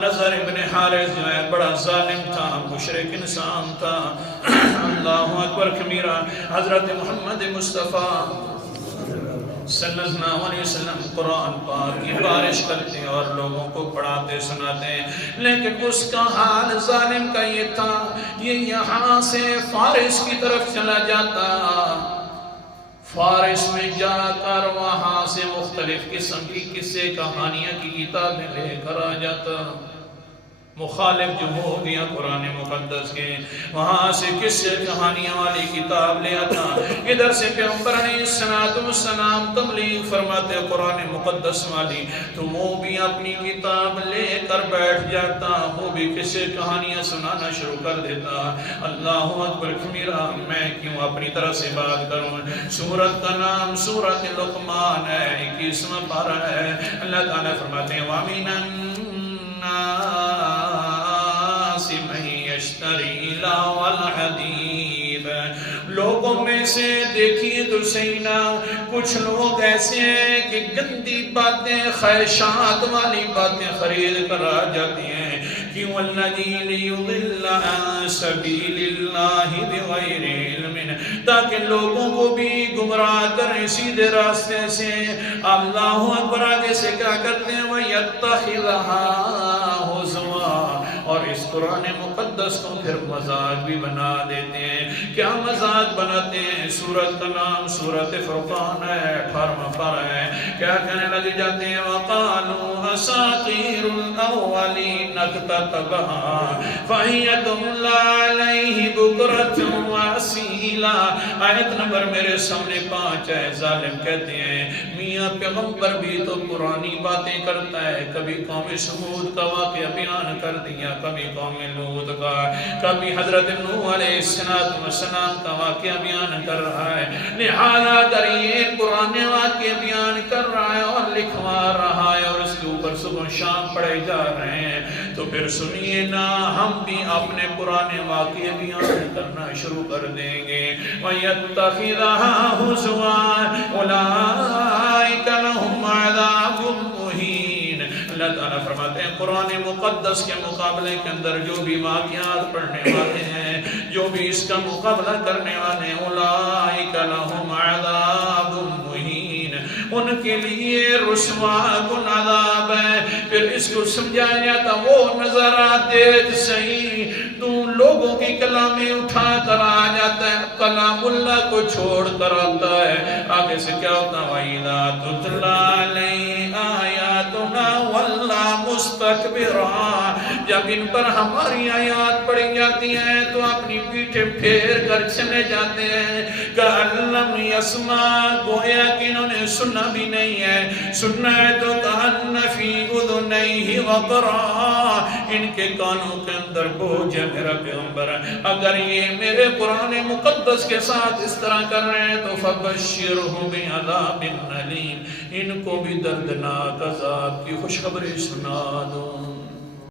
نظر ابن حارث جو ہے بڑا ظالم تھا، مشرک انسان تھا۔ اللہ اکبر کبیرہ۔ حضرت محمد مصطفیٰ صلی اللہ علیہ وسلم قرآن پاک کی بارش کرتے اور لوگوں کو پڑھاتے سناتے، لیکن اس کا حال ظالم کا یہ تھا، یہ یہاں سے فارس کی طرف چلا جاتا، فارس میں جا کر وہاں سے مختلف قسم کی قصے کہانیاں کی کتابیں لے کر آ جاتا، مخالف جو ہو گیا قرآن مقدس کے، وہاں سے قصے کہانیاں والی کتاب لے آتا۔ ادھر سے پیغمبر علیہ السلام تبلیغ فرماتے قرآن مقدس والی، تو وہ بھی اپنی کتاب لے کر بیٹھ جاتا، وہ بھی قصے کہانیاں سنانا شروع کر دیتا۔ اللہ اکبر کبیرہ۔ میں کیوں اپنی طرح سے بات کروں؟ سورت کا نام سورت لقمان ہے، 21واں پارہ ہے۔ اللہ تعالیٰ فرماتے ہیں وَمِنَ النَّاسِ مَن يَشْتَرِي لَهْوَ الْحَدِيثِ، لوگوں میں سے دیکھیے تو صحیح نا، کچھ لوگ ایسے ہیں کہ گندی باتیں، خواہشات والی باتیں خرید کر آ جاتی ہیں۔ کیوں؟ الَّذِي لِيُضِلَّ عَن سَبِيلِ اللَّهِ بِغَيْرِ عِلْمٍ، تاکہ لوگوں کو بھی گمراہ کریں سیدھے راستے سے۔ اللہ اکبر۔ آگے سے کیا کرتے ہیں؟ وَيَتَّخِذَهَا هُزُوًا، اور اس قرآن مقدس کو پھر مذاق بھی بنا دیتے ہیں۔ کیا مذاق بناتے ہیں؟ سورت کا نام سورت فرقان ہے، 18واں پارہ ہے۔ کیا کہنے لگ جاتے ہیں؟ وَقَالُوا أَسَاطِيرُ الْأَوَّلِينَ اكْتَتَبَهَا فَهِيَ تُمْلَى عَلَيْهِ بُكْرَةً وَأَصِيلًا۔ آیت نمبر میرے سامنے 5 ہے۔ ظالم کہتے ہیں میاں پیغمبر بھی تو پرانی باتیں کرتا ہے، کبھی قوم سمود کا واقعہ بیان کر دیا، کبھی قوم لوط کا، کبھی حضرت نوح علیہ السلام کا واقعہ بیان کر رہا ہے۔ لہذا اگر یہ پرانے واقعے بیان کر رہا ہے اور لکھوا رہا ہے اور اس کے اوپر صبح شام پڑھے جا رہے ہیں، تو پھر سنیے نا، ہم بھی اپنے پرانے واقعے بیان کرنا شروع کر دیں گے۔ وَيَتَّخِذَهَا هُزُوًا أُولَٰئِكَ لَهُمْ عَذَابٌ مُّهِينٌ۔ اللہ تعالیٰ فرماتے ہیں قرآن مقدس کے مقابلے کے اندر جو بھی واقعات پڑھنے والے ہیں، جو بھی اس کا مقابلہ کرنے والے ہیں، أُولَٰئِكَ لَهُمْ عَذَابٌ مُّهِينٌ، ان کے لیے رسوا کن عذاب ہے۔ پھر اس کو سمجھایا جاتا، وہ نظرات دیکھ صحیح، تو لوگوں کی کلامیں اٹھا کر آ جاتا ہے، کلام اللہ کو چھوڑ کر آتا ہے۔ آگے سے کیا ہوتا ہے؟ وَإِذَا تُتْلَىٰ عَلَيْهِ آيَاتُنَا وَلَّىٰ مُسْتَكْبِرًا، جب ان پر ہماری آیات پڑھی جاتی ہیں تو اپنی پیٹھیں پھیر کر چلے جاتے ہیں۔ كَأَن لَّمْ يَسْمَعْ، گویا کہ انہوں نے سنا بھی نہیں ہے، سننا ہے تو كَأَنَّ فِي أُذُنَيْهِ وَقْرًا، ان کے کانوں کے اندر بوجھ ہے میرا پیغمبر۔ اگر یہ میرے قرآن مقدس کے ساتھ اس طرح کر رہے ہیں تو فَبَشِّرْهُ بِعَذَابٍ أَلِيمٍ، ان کو بھی دردناک عذاب کی خوشخبری سنا دو۔